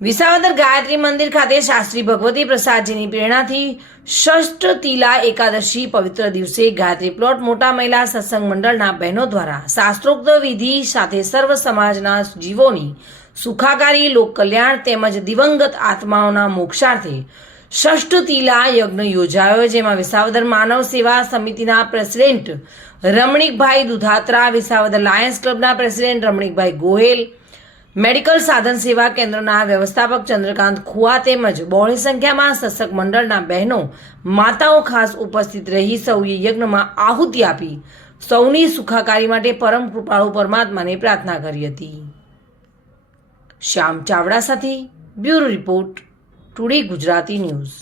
વિસાવદર ગાયત્રી મંદિર ખાતે શાસ્ત્રી ભગવતી પ્રસાદજીની પ્રેરણાથી ષષ્ઠતિલા એકાદશી પવિત્ર દિવસે ગાયત્રી પ્લોટ મોટા મહિલા સત્સંગ મંડળના બહેનો દ્વારા શાસ્ત્રોક્ત વિધિ સાથે સર્વ સમાજના જીવોની સુખાકારી લોક કલ્યાણ તેમજ દિવંગત આત્માઓના મોક્ષાર્થે ષષ્ઠતિલા યજ્ઞ યોજાયો, જેમાં વિસાવદર માનવ સેવા સમિતિના પ્રેસિડેન્ટ રમણીકભાઈ દુધાત્રા, વિસાવદર લાયન્સ ક્લબના પ્રેસિડેન્ટ રમણીકભાઈ ગોહેલ, મેડિકલ સાધન સેવા કેન્દ્રના વ્યવસ્થાપક ચંદ્રકાંત ખુઆ તેમજ બહોળી સંખ્યામાં સત્સંગ મંડળના બહેનો માતાઓ ખાસ ઉપસ્થિત રહી સૌએ યજ્ઞમાં આહુતિ આપી સૌની સુખાકારી માટે પરમ કૃપાળુ પરમાત્માને પ્રાર્થના કરી હતી. શ્યામ ચાવડા સાથે bureau report, today Gujarati news.